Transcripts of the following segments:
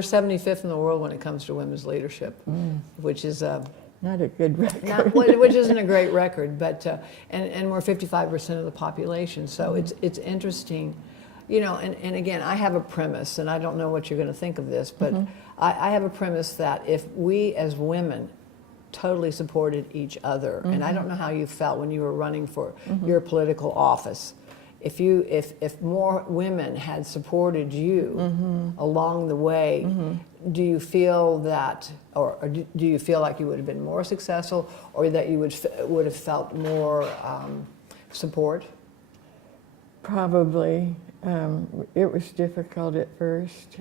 we're 75th in the world when it comes to women's leadership, which is not a good record. which isn't a great record, but and we're 55% of the population. So it's interesting, you know. And again, I have a premise, and I don't know what you're going to think of this, but I have a premise that if we as women totally supported each other, and I don't know how you felt when you were running for your political office. If more women had supported you along the way, do you feel that, or do you feel like you would have been more successful, or that you would have felt more support? Probably. It was difficult at first,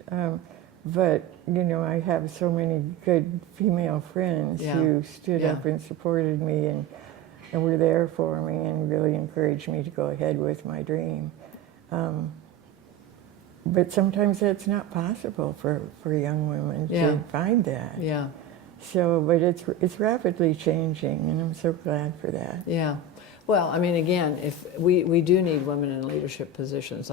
but you know, I have so many good female friends who stood up and supported me and were there for me and really encouraged me to go ahead with my dream. But sometimes that's not possible for young women to find that. Yeah. So, but it's rapidly changing, and I'm so glad for that. Yeah. Well, I mean, again, if we do need women in leadership positions.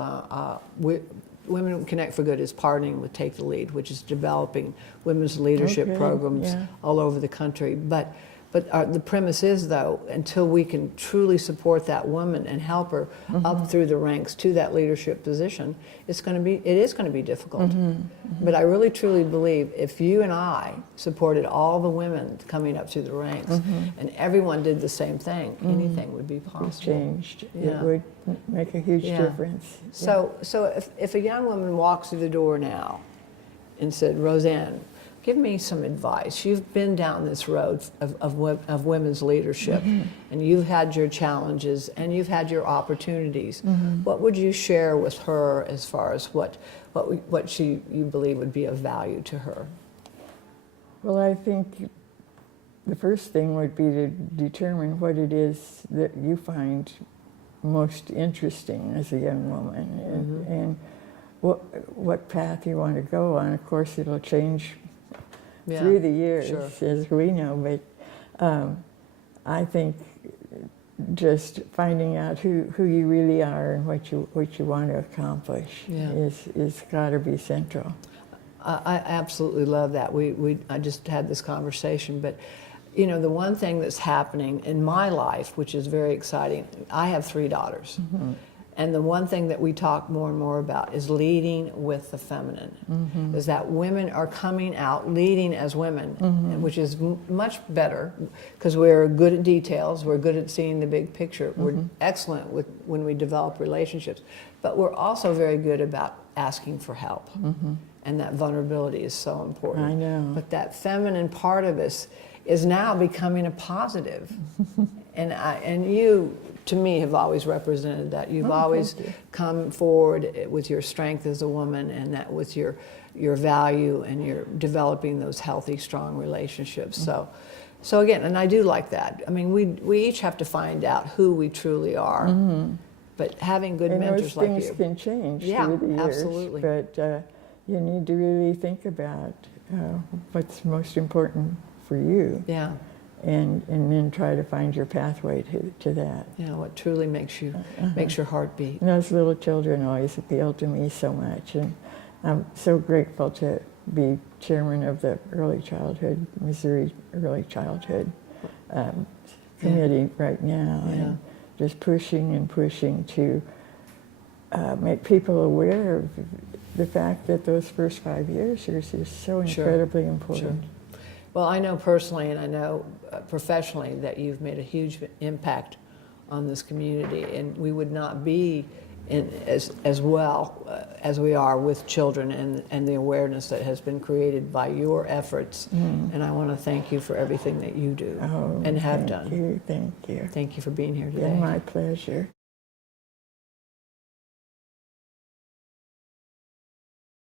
Women Connect for Good is partnering with Take the Lead, which is developing women's leadership programs all over the country. But the premise is, though, until we can truly support that woman and help her up through the ranks to that leadership position, it is going to be difficult. But I really truly believe if you and I supported all the women coming up through the ranks, and everyone did the same thing, anything would be possible. It changed. It would make a huge difference. So if a young woman walks through the door now and said, Roseann, give me some advice. You've been down this road of women's leadership, and you've had your challenges, and you've had your opportunities. What would you share with her as far as what you believe would be of value to her? Well, I think the first thing would be to determine what it is that you find most interesting as a young woman, and what path you want to go on. Of course, it'll change through the years, as we know, but I think just finding out who you really are and what you want to accomplish is got to be central. I absolutely love that. I just had this conversation, but you know, the one thing that's happening in my life, which is very exciting, I have 3 daughters. And the one thing that we talk more and more about is leading with the feminine. Is that women are coming out leading as women, which is much better because we're good at details, we're good at seeing the big picture, we're excellent when we develop relationships, but we're also very good about asking for help. And that vulnerability is so important. I know. But that feminine part of us is now becoming a positive. And you, to me, have always represented that. You've always come forward with your strength as a woman, and that with your value, and you're developing those healthy, strong relationships. So again, and I do like that. I mean, we each have to find out who we truly are. But having good mentors like you. And those things can change through the years. Absolutely. But you need to really think about what's most important for you. Yeah. And then try to find your pathway to that. You know, what truly makes you makes your heart beat. And those little children always appeal to me so much, and I'm so grateful to be chairman of the Missouri Early Childhood Committee right now, and just pushing to make people aware of the fact that those first 5 years are just so incredibly important. Well, I know personally, and I know professionally, that you've made a huge impact on this community, and we would not be as well as we are with children and the awareness that has been created by your efforts. And I want to thank you for everything that you do and have done. Thank you. Thank you for being here today. It's been my pleasure.